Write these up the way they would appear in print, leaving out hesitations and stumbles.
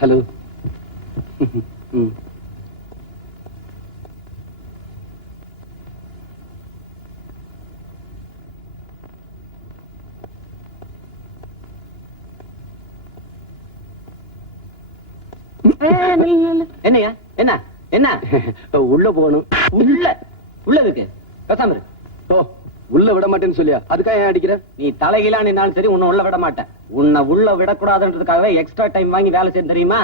Hello. என்னையா என்ன என்ன உள்ள போகணும். உள்ளதுக்கு பேசாம இரு. ஓ, உள்ள விட மாட்டேன்னு சொல்லியா? அதுக்காக ஏன் அடிக்கிற? நீ தலைகீழா நின்னாலும் சரி உன்னை உள்ள விட மாட்டேன். உன்னை உள்ள விடக்கூடாதுன்றதுக்காகவே எக்ஸ்ட்ரா டைம் வாங்கி வேலை செய்ய தெரியுமா?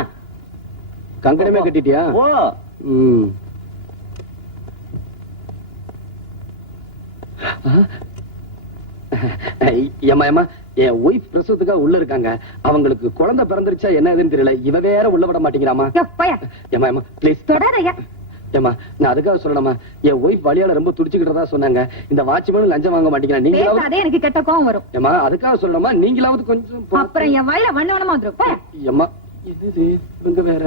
கங்கணமே கட்டிட்டியா? ஓ. ஏமா ஏமா, என் ஒய்ஃப் பிரசவத்துக்காக உள்ள இருக்காங்க. அவங்களுக்கு குழந்தை பிறந்துருச்சா என்ன ஏதுன்னு தெரியல. இவ வேற உள்ள விட மாட்டேங்கிறாமா. ஏமா ஏமா ப்ளீஸ் தொடாதயா. ஏமா நான் அதுக்காக சொல்லணுமா, என் ஒய்ஃப் வழியால ரொம்ப துடிச்சுக்கிட்டதா சொன்னாங்க. இந்த வாட்ச்மேன் லஞ்சம் வாங்க மாட்டேங்கிறான். நீங்களாவது எனக்கு கெட்ட கோவம் வரும். ஏமா அதுக்காக சொல்லணுமா, நீங்களாவது கொஞ்சம் அப்புறம் என் வாயில வண்ண வண்ணமா வந்துரும். ஏமா என்னது இவங்க வேற.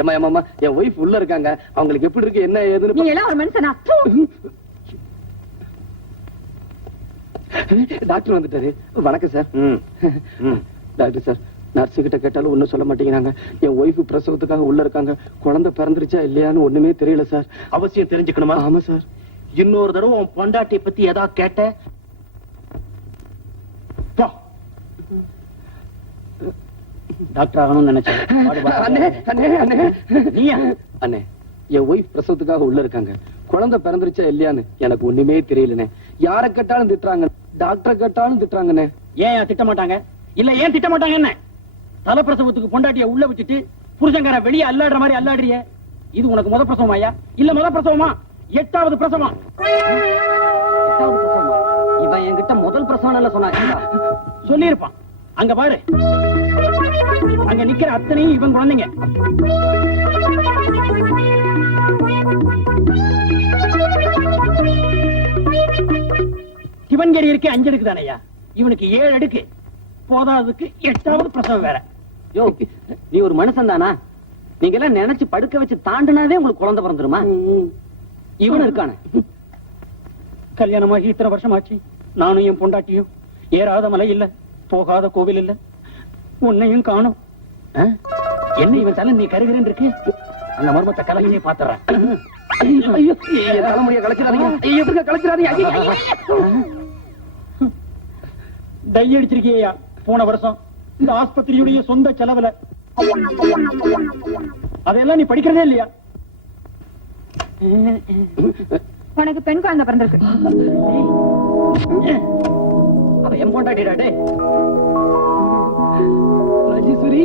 ஏமா ஏமா, என் ஒய்ஃப் உள்ள இருக்காங்க. அவங்களுக்கு எப்படி இருக்கு என்ன ஏதுன்னு. நீ எல்லாம் ஒரு மனுஷனா? டாக்டர் வந்துட்டாரு. வணக்கம் சார். டாக்டர் சார், நர்ஸு கிட்ட கேட்டாலும் ஒண்ணும் சொல்ல மாட்டேங்கிறாங்க. என் ஒய்ஃபு பிரசவத்துக்காக உள்ள இருக்காங்க. குழந்தை பிறந்துருச்சா இல்லையான்னு ஒண்ணுமே தெரியல சார். அவசியம் தெரிஞ்சுக்கணுமா? ஆமா சார். இன்னொரு தடவை உன் பொண்டாட்டியை பத்தி ஏதாவது கேட்ட டாக்டர் ஆகணும்னு நினைச்சேன். அண்ணே, என் ஒய்ஃப் பிரசவத்துக்காக உள்ள இருக்காங்க. குழந்தை பிறந்துருச்சா இல்லையான்னு எனக்கு ஒண்ணுமே தெரியலண்ணே. யார கேட்டாலும் திட்டுறாங்க, டாக்டர் கேட்டாலும் திட்டுறாங்கண்ணே. ஏன் திட்ட மாட்டாங்க? இல்ல ஏன் திட்ட மாட்டாங்க? என்ன தலை பிரசவத்துக்கு பொண்டாட்டிய உள்ள வச்சுட்டு புருஷங்கார வெளியே அல்லாடுற மாதிரி அல்லாடுறிய? இது உனக்கு முத பிரசவமாயா இல்ல முத பிரசவமா? 8வது பிரசவம். இவன் என்கிட்ட முதல் பிரசவம் சொன்னா சொல்லியிருப்பான். அங்க பாரு, அங்க நிக்கிற அத்தனையும் இவன் குழந்தைங்க. சிவன்கரி இருக்கு 5 அடுக்கு தானையா, இவனுக்கு 7 அடுக்கு. போதாதுக்கு 8வது பிரசவம் வேற. யோ, நீ ஒரு மனுஷன் தானா? நீங்க எல்லாம் நினைச்சு படுக்க வச்சு தாண்டினாவே உங்களுக்கு குழந்தை பிறந்துருமா? இவனு இருக்கானே. கல்யாணமாகி இத்தனை வருஷம் ஆச்சு. நானும் என் பொண்டாட்டியும் ஏறாத மலை இல்ல, போகாத கோவில் இல்ல, உன்னையும் காணும். என்ன இவன் தலை நீ கருகிறேன் இருக்கு? அந்த மர்மத்தை கலகையே பாத்துறேன். தலைமுடிய கலைச்சிடாதீங்க, கலைச்சிடாதீங்க. டை அடிச்சிருக்கியா போன வருஷம் இந்த ஆஸ்பத்திரியுடைய சொந்த செலவுல? அதெல்லாம் நீ படிக்கிறதே இல்லையா? உனக்கு பெண் குழந்தை பிறந்திருக்கு. அவ என் பொண்டாட்டிடாடே. ராஜேஸ்வரி,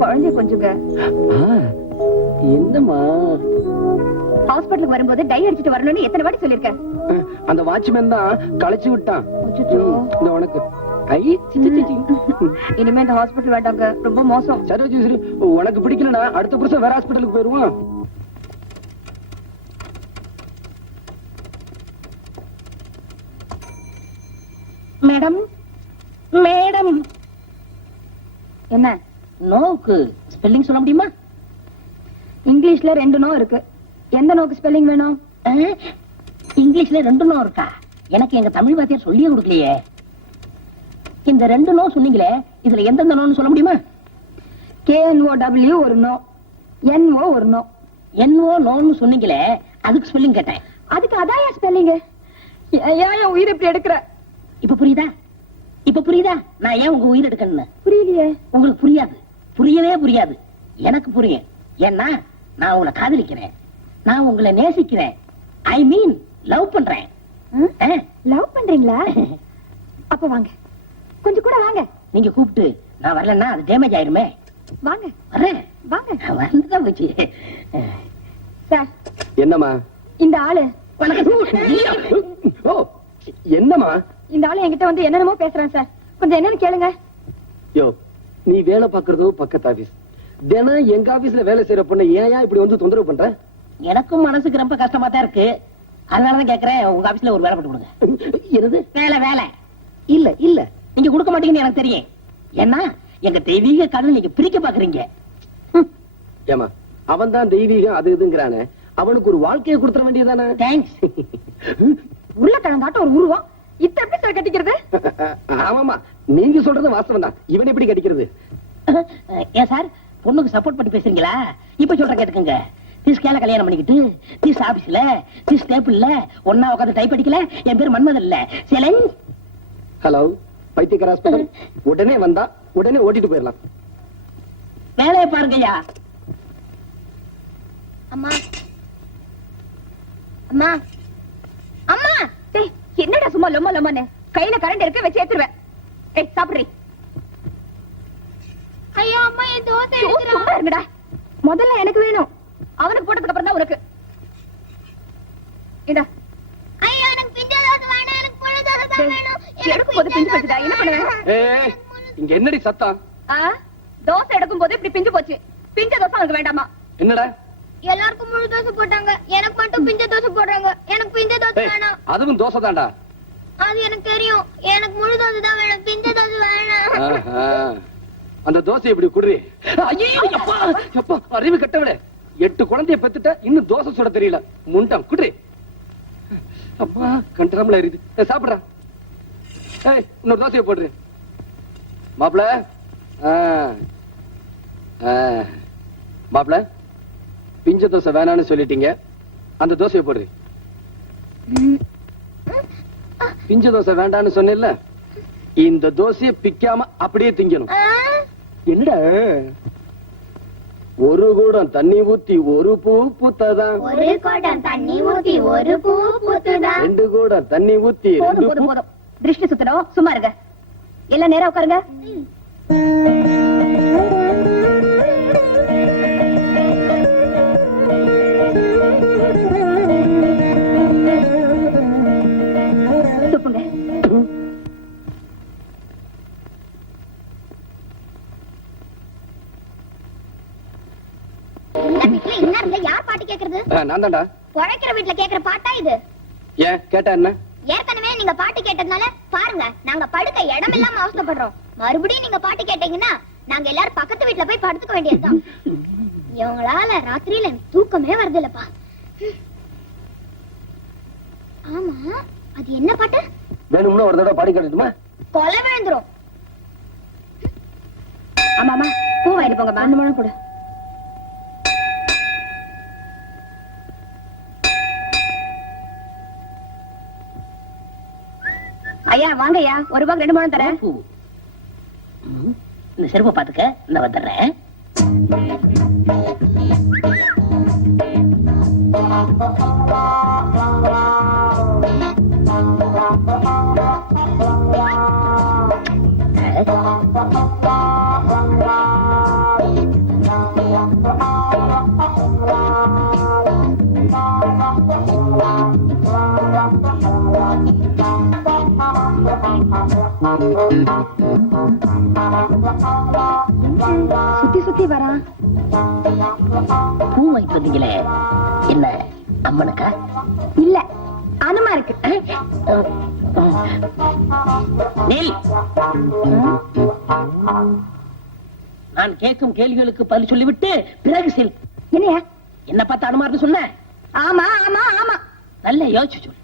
குழந்தை கொஞ்சங்க. என்னம்மா? ஹாஸ்பிட்டலுக்கு வரும்போது டை அடிச்சிட்டு வரணும்னு எத்தனை வாட்டி சொல்லிருக்கேன். அந்த வாட்ச்மேன் தான் களைச்சு விட்டான். உனக்கு இனிமே இந்த ஹாஸ்பிட்டல் வேண்டாங்க, ரொம்ப மோசம். சரி, உனக்கு பிடிக்கலனா அடுத்த வருஷம் வேற ஹாஸ்பிட்டலுக்கு போயிருவோம். Madam, madam. என்ன நோக்கு ஸ்பெல்லிங் சொல்ல முடியுமா? இங்கிலீஷ்ல 2 நோ இருக்கு. எந்த நோக்கு ஸ்பெல்லிங் வேணும்? இங்கிலீஷ்ல 2 நோ இருக்கா? எனக்கு எங்க தமிழ் வாத்தியார் சொல்லியே கொடுக்கலையே. இந்த 2 நோ சொன்னீங்களே, இதுல எந்தெந்த நோன்னு சொல்ல முடியுமா? KNOW ஒரு நோ, NO ஒரு நோ. NO நோன்னு சொன்னீங்களே, அதுக்கு ஸ்பெல்லிங் கேட்டேன். அதுக்கு அதான் ஸ்பெல்லிங். ஏன் உயிர் இப்படி எடுக்கிற? இப்ப புரியுதா? இப்ப புரியுதா நான் ஏன் உங்க உயிர் எடுக்கணும்னு? புரியலையே. உங்களுக்கு புரியாது, புரியவே புரியாது. எனக்கு புரியும். ஏன்னா நான் உங்களை காதலிக்கிறேன், நான் உங்களை நேசிக்கிறேன். ஐ மீன் லவ் பண்றேன். லவ் பண்றீங்களா? அப்ப வாங்க, கொஞ்சம் கூட வாங்க. நீங்க கூப்பிட்டு நான் வரலன்னா அது டேமேஜ் ஆயிருமே. வாங்க வரேன், வாங்க. வந்துதான் போச்சு. சார். என்னம்மா? இந்த ஆளு. ஓ, என்னம்மா? இந்த ஆளு என்கிட்ட வந்து என்னென்னமோ பேசுறான் சார், கொஞ்சம் என்னன்னு கேளுங்க. யோ, நீ வேலை பாக்குறதோ பக்கத்து ஆபீஸ், தினம் எங்க ஆபீஸ்ல வேலை செய்யற பொண்ணு ஏன் இப்படி வந்து தொந்தரவு பண்ற? எனக்கும் மனசுக்கு ரொம்ப கஷ்டமா தான் இருக்கு. அதனாலதான் கேக்குறேன், உங்க ஆபீஸ்ல ஒரு வேலை போட்டு கொடுங்க. என்னது வேலை? வேலை இல்ல இல்ல, நீங்க கொடுக்க மாட்டீங்கன்னு எனக்கு தெரியும். ஏன்னா எங்க தெய்வீக காதல் நீங்க பிரிக்க பாக்குறீங்க. ஏமா, அவன் தான் தெய்வீகம் அது இதுங்கிறானே, அவனுக்கு ஒரு வாழ்க்கையை கொடுத்துட வேண்டியதானே? தேங்க்ஸ். உருளைக்கிழங்காட்ட ஒரு உருவம் இத்த எப்படி சார் கட்டிக்கிறது? ஆமாமா, நீங்க சொல்றது வாஸ்தவம் தான். இவன் எப்படி கட்டிக்கிறது? ஏன் சார் பொண்ணுக்கு சப்போர்ட் பண்ணி பேசுறீங்களா? இப்ப சொல்ற கேட்டுக்கங்க. திஸ் கேல கல்யாணம் பண்ணிக்கிட்டு திஸ் ஆபீஸ்ல திஸ் டேபிள்ல ஒன்னா உட்காந்து டைப் அடிக்கல. என் பேர் மன்மதன் இல்ல சேலஞ்ச். ஹலோ பைத்தியக்கார ஹாஸ்பிடல். உடனே வந்தா உடனே ஓட்டிட்டு போயிடலாம். வேலையை பாருங்கய்யா. அம்மா அம்மா அம்மா, டேய் என்னடா சும்மா லொம்ம லொம்மன்னு கையில கரண்ட் இருக்க வச்சு ஏத்துருவேன். ஏய் சாப்பிடுறீ. ஐயோ அம்மா, என் தோசை சும்மா இருங்கடா. முதல்ல எனக்கு வேணும், அவனுக்கு போட்டதுக்கு அப்புறம் தான் உனக்கு. இந்தா. ஐயோ எனக்கு பிஞ்ச தோசை வேணும், எனக்கு புளி தோசை தான் வேணும். எடுக்கும் போது பிஞ்சு போச்சுடா, என்ன பண்ணுவேன்? ஏய் இங்க என்னடி சத்தம்? தோசை எடுக்கும் போது இப்படி பிஞ்சு போச்சு. பிஞ்ச தோசை உனக்கு வேண்டாமா? என்னடா? எல்லாருக்கும் முழு தோசை போட்டாங்க, எனக்கு மட்டும் பிஞ்ச தோசை போடுறாங்க. எனக்கு பிஞ்ச தோசை வேணாம். அதுவும் தோசை தான்டா. அது எனக்கு தெரியும், எனக்கு முழு தோசை தான் வேணும், பிஞ்ச தோசை வேணாம். அந்த தோசை இப்படி குடுறி. ஐயோ அப்பா அப்பா, அறிவு கட்டவிட. 8 குழந்தைய பெத்துட்ட, இன்னும் தோசை சுட தெரியல. முண்டம் குடுறி. அப்பா கண்டரம்ல எரியுது. சாப்பிடுறா. ஏய் இன்னொரு தோசையை போடுறேன் மாப்பிள. மாப்பிள பிஞ்ச தோசை வேணான்னு சொல்லிட்டீங்க, அந்த தோசையை போடுறி. பிஞ்ச தோசை வேண்டான்னு சொன்ன, இந்த தோசையை பிக்காம அப்படியே திங்கணும். என்னடா? ஒரு கூடம் தண்ணி ஊத்தி ஒரு பூ பூத்ததான், ஒரு குடம் தண்ணி ஊத்தி ஒரு பூ பூத்துதான், 2 கூடம் தண்ணி ஊத்தி போதும் போதும் போதும். திருஷ்டி சுத்தணும், சும்மா இருங்க. எல்லாம் நேரா உட்காருங்க. துப்புங்க. யார் பாட்டு கேக்குறது? நான் தான்டா. உழைக்கிற வீட்டுல கேக்குற பாட்டா இது? ஏன் கேட்டா என்ன? ஏற்கனவே நீங்க பாட்டு கேட்டதுனால பாருங்க, நாங்க படுக்க இடம் இல்லாம அவஸ்தைப்படுறோம். மறுபடியும் நீங்க பாட்டு கேட்டீங்கன்னா நாங்க எல்லாரும் பக்கத்து வீட்டுல போய் படுத்துக்க வேண்டியதுதான். இவங்களால ராத்திரியில தூக்கமே வருது இல்லப்பா. ஆமா, அது என்ன பாட்டு? வேணும்னா ஒரு தடவை பாடி காட்டுமா? கொலை விழுந்துரும். ஆமா ஆமா, பூ வாங்கிட்டு போங்க. அந்த மழை கூட ஐயா வாங்கய்யா, ₹1 2 முழம் தரேன். இந்த செருப்பை பாத்துக்க, இந்த வந்துடுறேன். சுத்தி சுத்தி வரா. பூ வாங்கிட்டு வந்தீங்களே, என்ன அம்மனுக்கா? இல்ல, அனுமா இருக்கு. நெல். நான் கேட்கும் கேள்விகளுக்கு பதில் சொல்லிவிட்டு பிறகு செல். என்னையா? என்ன பார்த்து அனுமார்னு சொன்ன? ஆமா ஆமா ஆமா. நல்ல யோசிச்சு சொல்.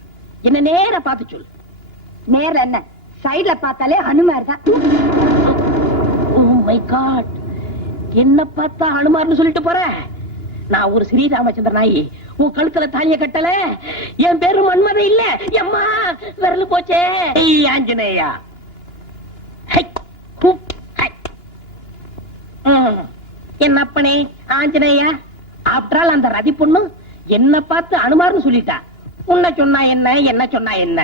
என்ன நேரா பார்த்து சொல். நேர்ல என்ன, சைடுல பார்த்தாலே அனுமார் தான். ஓ மை காட், என்ன பார்த்தா அனுமார்னு சொல்லிட்டு போற? நான் ஒரு ஸ்ரீராமச்சந்திர நாயி, உன் கழுத்துல தாலிய கட்டல. என் பேரு மன்மத இல்ல. எம்மா விரல் போச்சே. ஆஞ்சநேயா. என் அப்பனே ஆஞ்சநேயா. ஆப்டரால் அந்த ரதி பொண்ணு என்ன பார்த்து அனுமார்னு சொல்லிட்டா. உன்னை சொன்னா என்ன, என்ன சொன்னா என்ன?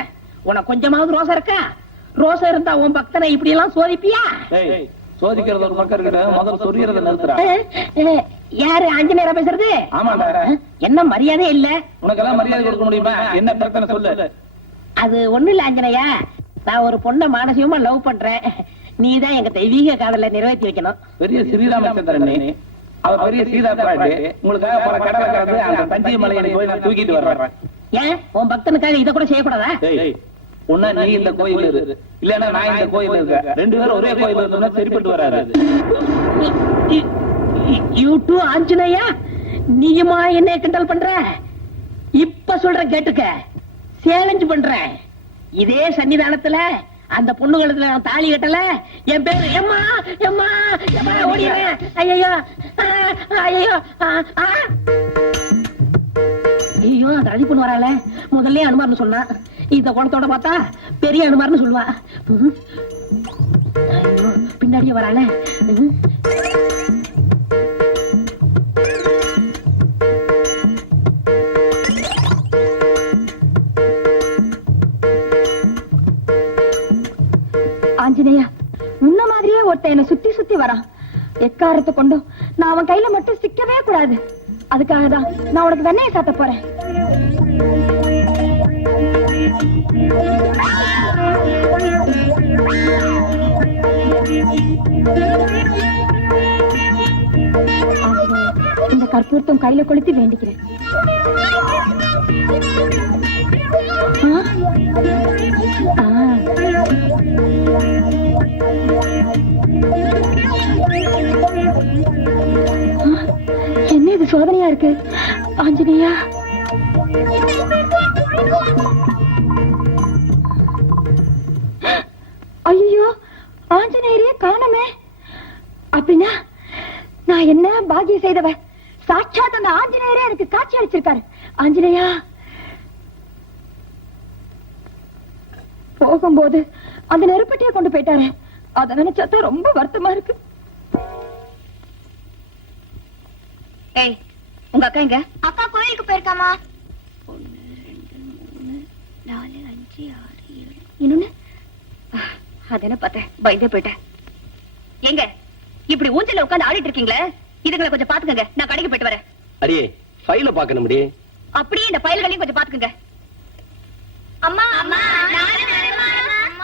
உனக்கு கொஞ்சமாவது ரோசம் இருக்கா? ரோசம் இருந்தா உன் பக்தனை இப்படி எல்லாம் சோதிப்பியா? சோதிக்கிறது ஒரு பக்கம் இருக்கிற, முதல்ல சொல்லிறத நிறுத்துறா. யாரு ஆஞ்சநேயரா பேசுறது? ஆமாடா. என்ன மரியாதை இல்ல? உனக்கெல்லாம் மரியாதை கொடுக்க முடியுமா? என்ன பிரச்சனை சொல்லு. அது ஒண்ணு இல்ல ஆஞ்சநேயா, நான் ஒரு பொண்ணை மானசீகமா லவ் பண்றேன். நீதான் எங்க தெய்வீக காதல நிறைவேற்றி வைக்கணும். பெரிய ஸ்ரீராமச்சந்திரன், அவர் பெரிய சீதா பிராட்டி. உங்களுக்காக பல கடலை கடந்து அந்த தஞ்சை மலையை போய் நான் தூக்கிட்டு வர்றேன். ஏன் உன் பக்தனுக்காக இதை கூட செய்யக்கூடாதா? ஒன்னா நீ இந்த கோயில் இரு, இல்லன்னா நான் இந்த கோயில் இருக்கேன். 2 பேரும் ஒரே கோயில் இருந்தோம்னா சரிப்பட்டு வராது. யூ டூ ஆஞ்சநேயா, நீயுமா என்ன கிண்டல் பண்ற? இப்ப சொல்ற கேட்டுக்க. சேலஞ்ச் பண்றேன். இதே சன்னிதானத்துல அந்த பொண்ணுகளுக்கு நான் தாலி கட்டல, என் பேரு எம்மா எம்மா எம்மா ஓடிடுறேன். ஐயோ ஐயோ ஐயோ, அந்த அழி பொண்ணு வரால, முதல்ல அனுமார்னு சொன்னா, இந்த குணத்தோட பார்த்தா பெரிய அனுமார்னு சொல்லுவா. ஐயோ, பின்னாடியே வரால. ஆஞ்சநேயா, உன்ன மாதிரியே ஒருத்த என்ன சுத்தி சுத்தி வரான். எக்காரத்தை கொண்டும் நான் அவன் கையில மட்டும் சிக்கவே கூடாது. அதுக்காக தான் நான் உனக்கு வெண்ணையை சாத்த போறேன். இந்த கற்பூரத்தம் கையில கொளுத்தி வேண்டிக்கிறேன். என்ன இது சோதனையா இருக்கு? ஆஞ்சநேயா, ஐயோ, ஆஞ்சநேயரே காணமே. அப்படின்னா நான் என்ன பாக்கியம் செய்தவ? சாட்சாத் அந்த ஆஞ்சநேயரே எனக்கு காட்சி அளிச்சிருக்காரு. ஆஞ்சநேயா, போகும்போது அந்த நெருப்பட்டியை கொண்டு போயிட்டாரு. அத நினைச்சாதான் ரொம்ப வருத்தமா இருக்கு. ஏய், உங்க அக்கா எங்க? அக்கா கோயிலுக்கு போயிருக்காமா. 1 2 3 4 5 6 7 இன்னொன்னு அதென்ன பார்த்தேன், பயந்தே போயிட்டேன். எங்க இப்படி ஊஞ்சல்ல உட்கார்ந்து ஆடிட்டு இருக்கீங்களே, இதுங்களை கொஞ்சம் பாத்துக்கங்க. நான் கடைக்கு போயிட்டு வரேன். அடியே, ஃபைல பார்க்கணும் முடியே. அப்படியே இந்த ஃபைல்களையும் கொஞ்சம் பாத்துக்கங்க. அம்மா அம்மா,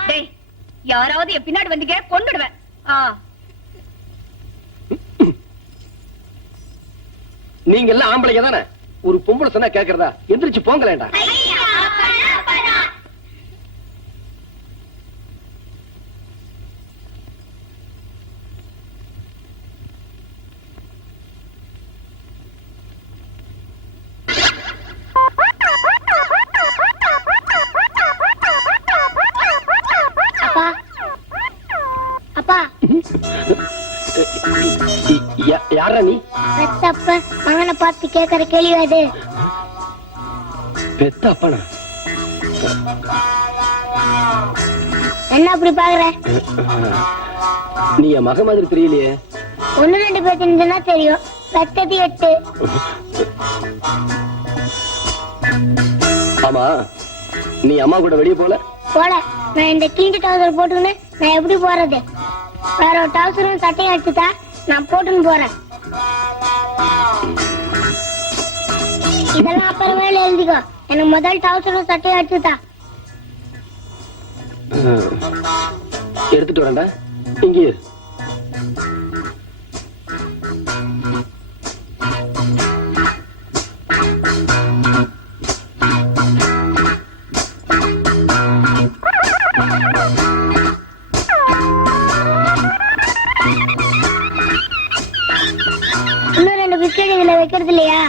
டேய், யாராவது என் பின்னாடி வந்தீங்க கொன்னுடுவேன். நீங்க எல்லாம் ஆம்பளைங்க தானே? ஒரு பொம்பளை சொன்னா கேக்குறதா? எந்திரிச்சு போங்களேண்டா. அப்பா, யாரா நீ? பெத்தப்ப மகனை பார்த்து கேட்கற கேள்வி அது. பெத்த அப்பனா? என்ன அப்படி பாக்குற? நீ என் மக மாதிரி தெரியலையே. 1 2 பேர் தெரிஞ்சா தெரியும், பெத்தது 8. ஆமா, நீ அம்மா கூட வெளியே போல? போல. நான் இந்த கிழிஞ்ச டவுசர் போட்டுன்னு நான் எப்படி போறது? வேற ஒரு டவுசரும் சட்டையும் அடிச்சுட்டா நான் போட்டுன்னு போறேன். இதெல்லாம் அப்புறமேல எழுதிக்கோ. எனக்கு முதல் டவுசரும் சட்டையும் அடிச்சுட்டா. எடுத்துட்டு வரேன்டா. இங்கே இன்னும் 2 பிஸ்கெட் இதுல வைக்கிறது இல்லையா?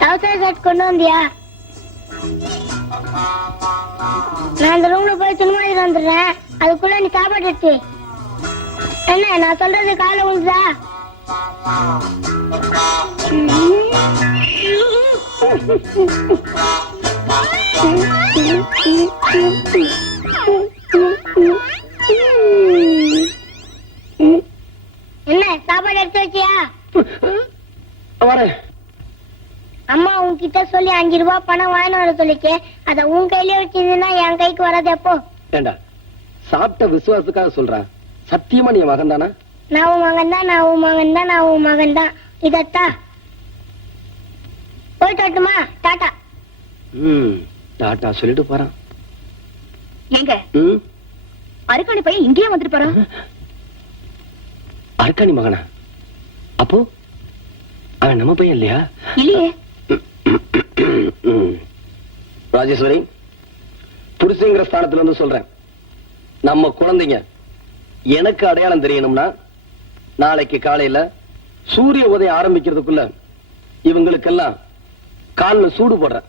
டவுசர் ஷர்ட் கொண்டு வந்தியா? நான் அந்த ரூம்ல போய் சினிமா வந்துடுறேன். அதுக்குள்ள நீ சாப்பாடு எடுத்து. என்ன நான் சொல்றது காலை உண்டுதா? என்ன சாப்பாடு எடுத்து வச்சியா? வரேன். அம்மா உன்கிட்ட சொல்லி 5 ரூபாய் பணம் வாங்கிட்டு வர சொல்லிச்சு. அத உன் கையில வச்சிருந்தா என் கைக்கு வராது. எப்போ? ஏண்டா, சாப்பிட்ட விசுவாசத்துக்காக சொல்றேன். சத்தியமா நீ மகன் தானா? நான் உன் மகன் தான், நான் உன் மகன் தான், நான் உன் மகன் தான். இதத்தா போயிட்டு வரட்டுமா? டாட்டா. டாட்டா சொல்லிட்டு போறான். எங்க அருக்காணி பையன் இங்கேயே வந்துட்டு போறான். அருக்காணி மகனா? அப்போ அவன் நம்ம பையன் இல்லையா? இல்லையே. ராஜேஸ்வரி, புருஷங்கிற ஸ்தானத்துல இருந்து சொல்றேன். நம்ம குழந்தைங்க எனக்கு அடையாளம் தெரியணும்னா நாளைக்கு காலையில சூரிய உதயம் ஆரம்பிக்கிறதுக்குள்ள இவங்களுக்கெல்லாம் கால்ல சூடு போடுறேன்.